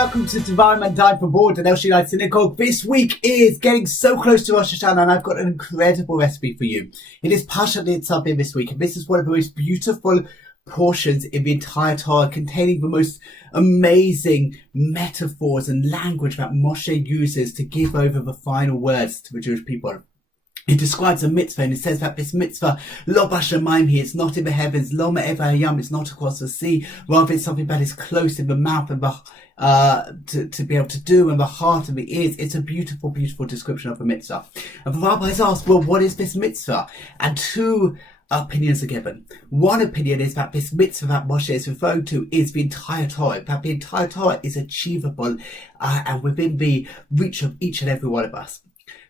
welcome to Devarim and Dine for Board and El Shaddai Synagogue. This week is getting so close to Rosh Hashanah and I've got an incredible recipe for you. It is Parshat Nitzavim this week, and this is one of the most beautiful portions in the entire Torah, containing the most amazing metaphors and language that Moshe uses to give over the final words to the Jewish people. It describes a mitzvah, and it says that this mitzvah, lo b'shamayim, here, it's not in the heavens, lo me'ever hayam, it's not across the sea, rather it's something that is close in the mouth and to be able to do, and the heart and the ears. It's a beautiful, beautiful description of the mitzvah. And the rabbis ask, well, what is this mitzvah? And two opinions are given. One opinion is that this mitzvah that Moshe is referring to is the entire Torah, that the entire Torah is achievable and within the reach of each and every one of us.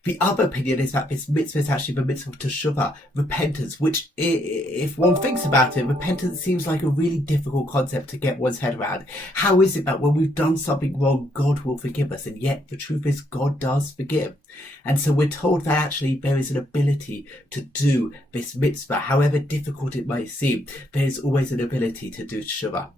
The other opinion is that this mitzvah is actually the mitzvah of teshuvah, repentance, which, if one thinks about it, repentance seems like a really difficult concept to get one's head around. How is it that when we've done something wrong, God will forgive us? And yet the truth is God does forgive. And so we're told that actually there is an ability to do this mitzvah. However difficult it might seem, there is always an ability to do teshuvah.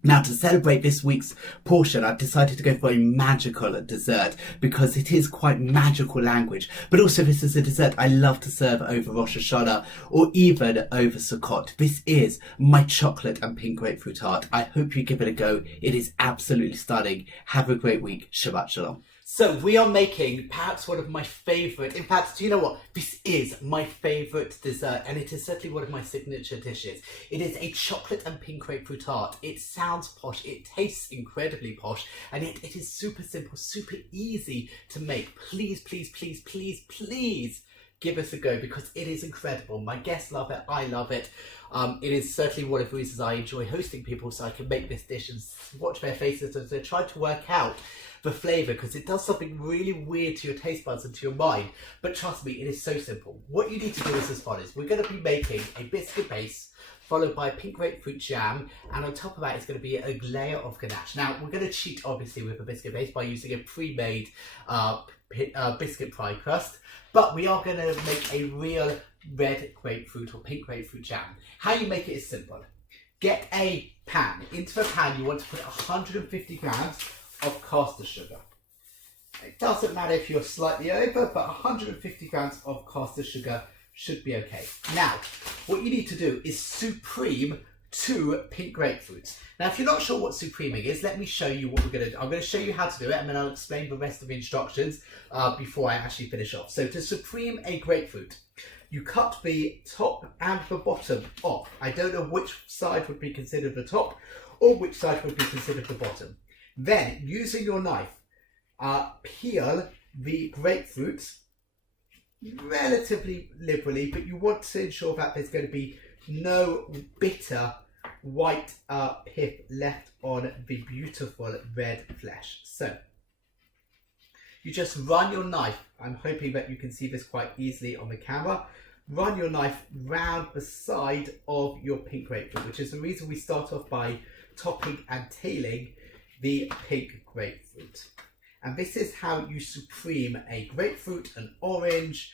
Now, to celebrate this week's portion, I've decided to go for a magical dessert because it is quite magical language. But also, this is a dessert I love to serve over Rosh Hashanah or even over Sukkot. This is my chocolate and pink grapefruit tart. I hope you give it a go. It is absolutely stunning. Have a great week. Shabbat Shalom. So we are making perhaps one of my favourite, in fact, do you know what? This is my favourite dessert, and it is certainly one of my signature dishes. It is a chocolate and pink grapefruit tart. It sounds posh, it tastes incredibly posh, and yet it is super simple, super easy to make. Please, please, please, please, please give us a go because it is incredible. My guests love it, I love it. It is certainly one of the reasons I enjoy hosting people, so I can make this dish and watch their faces as they try to work out the flavour, because it does something really weird to your taste buds and to your mind. But trust me, it is so simple. What you need to do is as follows. We're going to be making a biscuit base followed by pink grapefruit jam, and on top of that is going to be a layer of ganache. Now, we're going to cheat obviously with a biscuit base by using a pre-made biscuit pie crust, but we are going to make a real red grapefruit or pink grapefruit jam. How you make it is simple. Get a pan. Into the pan you want to put 150 grams of caster sugar. It doesn't matter if you're slightly over, but 150 grams of caster sugar should be okay. Now, what you need to do is supreme 2 pink grapefruits. Now, if you're not sure what supreming is, let me show you what we're going to do. I'm going to show you how to do it, and then I'll explain the rest of the instructions before I actually finish off. So to supreme a grapefruit, you cut the top and the bottom off. I don't know which side would be considered the top or which side would be considered the bottom. Then, using your knife, peel the grapefruit relatively liberally, but you want to ensure that there's going to be no bitter white pith left on the beautiful red flesh. So, you just run your knife. I'm hoping that you can see this quite easily on the camera. Run your knife round the side of your pink grapefruit, which is the reason we start off by topping and tailing the pink grapefruit. And this is how you supreme a grapefruit, an orange.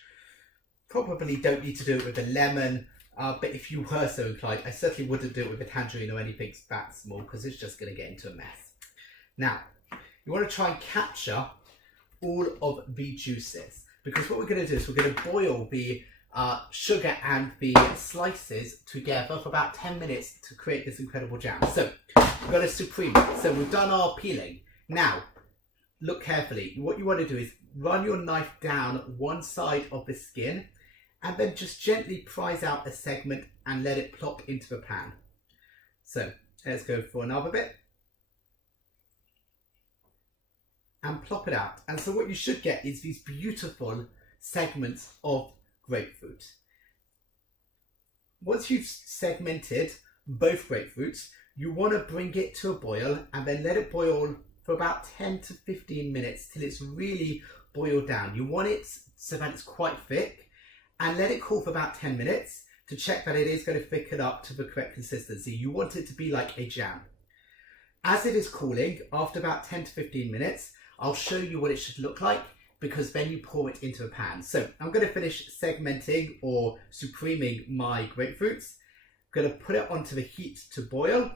Probably don't need to do it with a lemon, but if you were so inclined, I certainly wouldn't do it with a tangerine or anything that small because it's just going to get into a mess. Now, you want to try and capture all of the juices, because what we're going to do is we're going to boil the sugar and the slices together for about 10 minutes to create this incredible jam. So we're going to supreme it. So we've done our peeling. Now, look carefully. What you want to do is run your knife down one side of the skin and then just gently prise out a segment and let it plop into the pan. So let's go for another bit. And plop it out. And so what you should get is these beautiful segments of grapefruit. Once you've segmented both grapefruits, you want to bring it to a boil and then let it boil for about 10 to 15 minutes till it's really boiled down. You want it so that it's quite thick, and let it cool for about 10 minutes to check that it is going to thicken up to the correct consistency. You want it to be like a jam. As it is cooling, after about 10 to 15 minutes, I'll show you what it should look like, because then you pour it into a pan. So I'm going to finish segmenting or supreming my grapefruits. I'm going to put it onto the heat to boil,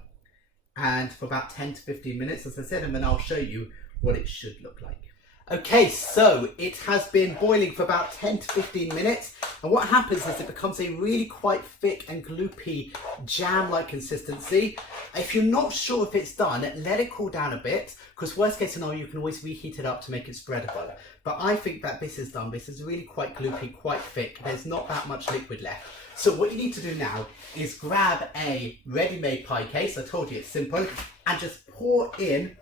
and for about 10 to 15 minutes, as I said, and then I'll show you what it should look like. Okay, so it has been boiling for about 10 to 15 minutes, and what happens is it becomes a really quite thick and gloopy jam-like consistency. If you're not sure if it's done, let it cool down a bit, because worst case scenario, you can always reheat it up to make it spreadable. But I think that this is done. This is really quite gloopy, quite thick. There's not that much liquid left. So what you need to do now is grab a ready-made pie case. I told you it's simple, and just pour in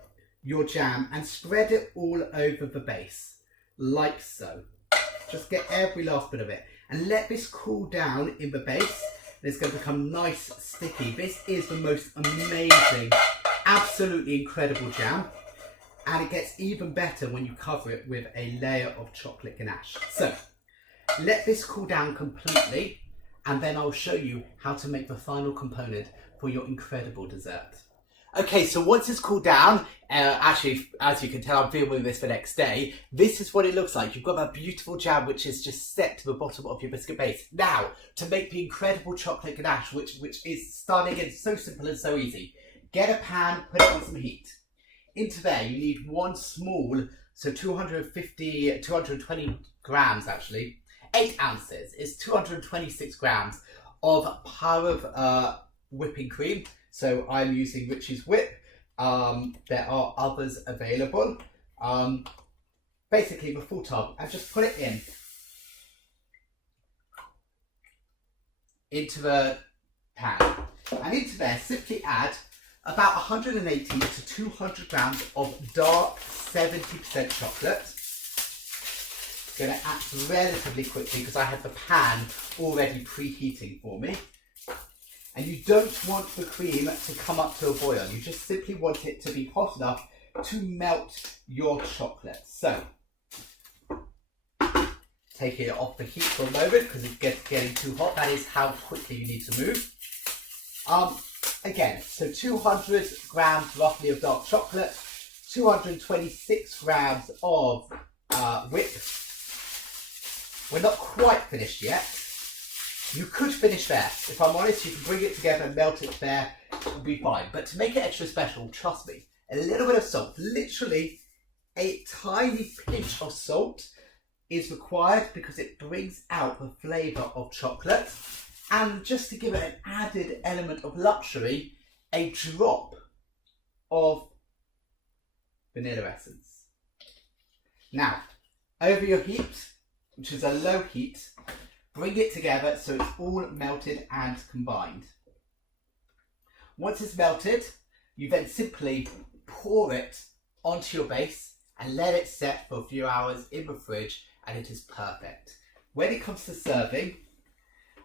your jam and spread it all over the base, like so. Just get every last bit of it and let this cool down in the base. It's going to become nice, sticky. This is the most amazing, absolutely incredible jam, and it gets even better when you cover it with a layer of chocolate ganache. So let this cool down completely, and then I'll show you how to make the final component for your incredible dessert. Okay, so once it's cooled down, actually, as you can tell, I'm filming this the next day. This is what it looks like. You've got that beautiful jam, which is just set to the bottom of your biscuit base. Now, to make the incredible chocolate ganache, which is stunning and so simple and so easy, get a pan, put it on some heat. Into there, you need one small, so 220 grams actually, 8 ounces is 226 grams of Parev whipping cream. So I'm using Richie's Whip. There are others available. Basically the full tub, and just put it into the pan. And into there, simply add about 180 to 200 grams of dark 70% chocolate. Going to act relatively quickly because I have the pan already preheating for me. And you don't want the cream to come up to a boil. You just simply want it to be hot enough to melt your chocolate. So, take it off the heat for a moment because it's getting too hot. That is how quickly you need to move. Again, so 200 grams roughly of dark chocolate, 226 grams of whip. We're not quite finished yet. You could finish there. If I'm honest, you can bring it together and melt it there. It'll be fine. But to make it extra special, trust me, a little bit of salt, literally a tiny pinch of salt is required because it brings out the flavour of chocolate. And just to give it an added element of luxury, a drop of vanilla essence. Now, over your heat, which is a low heat, bring it together so it's all melted and combined. Once it's melted, you then simply pour it onto your base and let it set for a few hours in the fridge, and it is perfect. When it comes to serving,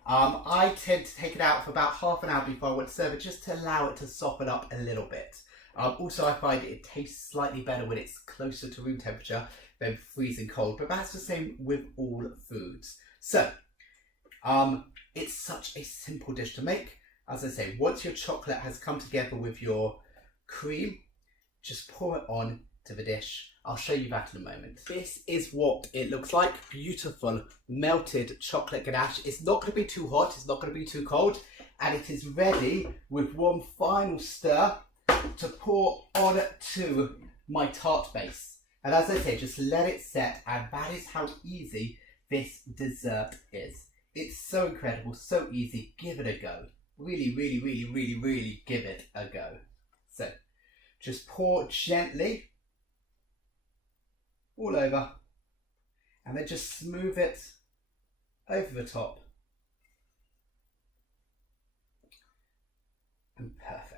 I tend to take it out for about half an hour before I want to serve it, just to allow it to soften up a little bit. Also, I find it tastes slightly better when it's closer to room temperature than freezing cold, but that's the same with all foods. So, it's such a simple dish to make. As I say, once your chocolate has come together with your cream, just pour it on to the dish. I'll show you that in a moment. This is what it looks like. Beautiful melted chocolate ganache. It's not going to be too hot, it's not going to be too cold, and it is ready with one final stir to pour on to my tart base. And as I say, just let it set, and that is how easy this dessert is. It's so incredible, so easy. Give it a go. Really, really, really, really, really give it a go. So, just pour gently all over, and then just smooth it over the top. And perfect.